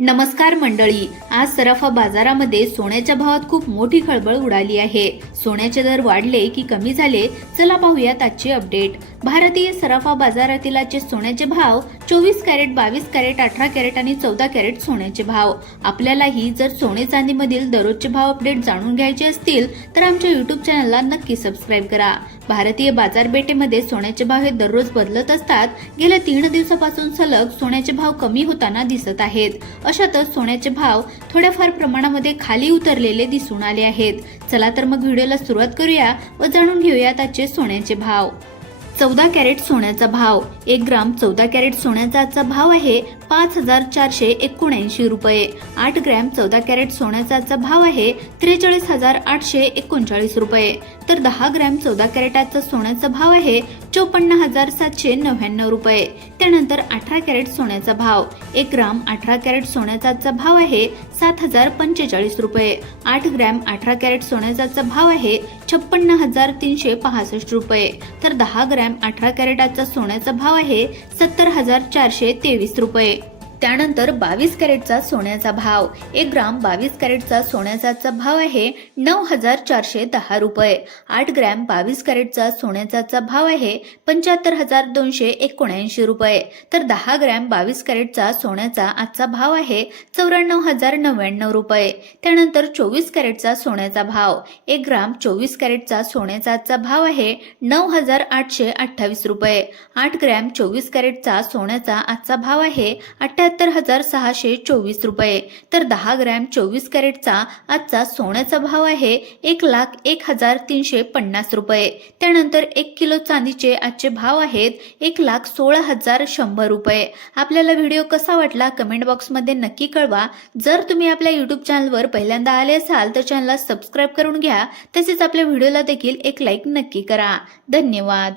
नमस्कार मंडळी आज सराफा बाजारामध्ये सोन्याच्या भावात खूप मोठी खळबळ उडाली आहे. सोन्याचे दर वाढले की कमी झाले चला पाहूयात आजचे अपडेट भारतीय सराफा बाजारातील आजचे सोन्याचे भाव चोवीस कॅरेट बावीस कॅरेट अठरा कॅरेट आणि चौदा कॅरेट सोन्याचे भाव. आपल्यालाही जर सोने चांदीमधील दररोजचे भाव अपडेट जाणून घ्यायचे असतील तर आमच्या युट्यूब चॅनलला नक्की सबस्क्राईब करा. भारतीय बाजारपेठेमध्ये सोन्याचे भाव हे दररोज बदलत असतात. गेल्या तीन दिवसापासून सलग सोन्याचे भाव कमी होताना दिसत आहेत. अशातच सोन्याचे भाव थोड्याफार प्रमाणामध्ये खाली उतरलेले दिसून आले आहेत. चला तर मग व्हिडिओला सुरुवात करूया व जाणून घेऊयात आजचे सोन्याचे भाव. चौदा कॅरेट सोन्याचा भाव. एक ग्राम चौदा कॅरेट सोन्याचा आजचा भाव आहे पाच हजार चारशे एकोणऐंशी रुपये. आठ ग्रॅम चौदा कॅरेट सोन्याचा आजचा भाव आहे त्रेचाळीस हजार आठशे एकोणचाळीस रुपये. तर दहा ग्रॅम चौदा कॅरेटाचा सोन्याचा भाव आहे चोपन्न हजार सातशे नव्याण्णव रुपये. त्यानंतर अठरा कॅरेट सोन्याचा भाव. एक ग्राम अठरा कॅरेट सोन्याचा भाव आहे सात हजार पंचेचाळीस रुपये. आठ ग्रॅम अठरा कॅरेट सोन्याचा भाव आहे छप्पन्न हजार तीनशे पासष्ट रुपये. तर दहा ग्रॅम अठरा कॅरेटाचा सोन्याचा भाव आहे सत्तर हजार चारशे तेवीस रुपये. त्यानंतर बावीस कॅरेटचा सोन्याचा भाव. एक ग्राम बावीस कॅरेटचा सोन्याचा आजचा भाव आहे नऊ हजार चारशे दहा रुपये. आठ ग्रॅम बावीस कॅरेटचा सोन्याचा आजचा भाव आहे पंच्याहत्तर हजार दोनशे एकोणऐंशी रुपये. तर दहा ग्रॅम बावीस कॅरेटचा सोन्याचा आजचा भाव आहे चौऱ्याण्णव हजार नव्याण्णव रुपये. त्यानंतर चोवीस कॅरेटचा सोन्याचा भाव. एक ग्राम चोवीस कॅरेटचा सोन्याचा आजचा भाव आहे नऊ हजार आठशे अठ्ठावीस रुपये. आठ ग्रॅम चोवीस कॅरेटचा सोन्याचा आजचा भाव आहे अठ्ठा त्र्याहत्तर हजार सहाशे चोवीस रुपये. तर दहा ग्रॅम चोवीस कॅरेटचा आजचा सोन्याचा भाव आहे एक लाख एक हजार तीनशे पन्नास रुपये. त्यानंतर एक किलो चांदीचे आजचे भाव आहेत एक लाख सोळा हजार शंभर रुपये. आपल्याला व्हिडिओ कसा वाटला कमेंट बॉक्समध्ये नक्की कळवा. जर तुम्ही आपल्या युट्यूब चॅनलवर पहिल्यांदा आले असाल तर चॅनलला सबस्क्राईब करून घ्या. तसेच आपल्या व्हिडिओला देखील एक लाईक नक्की करा. धन्यवाद.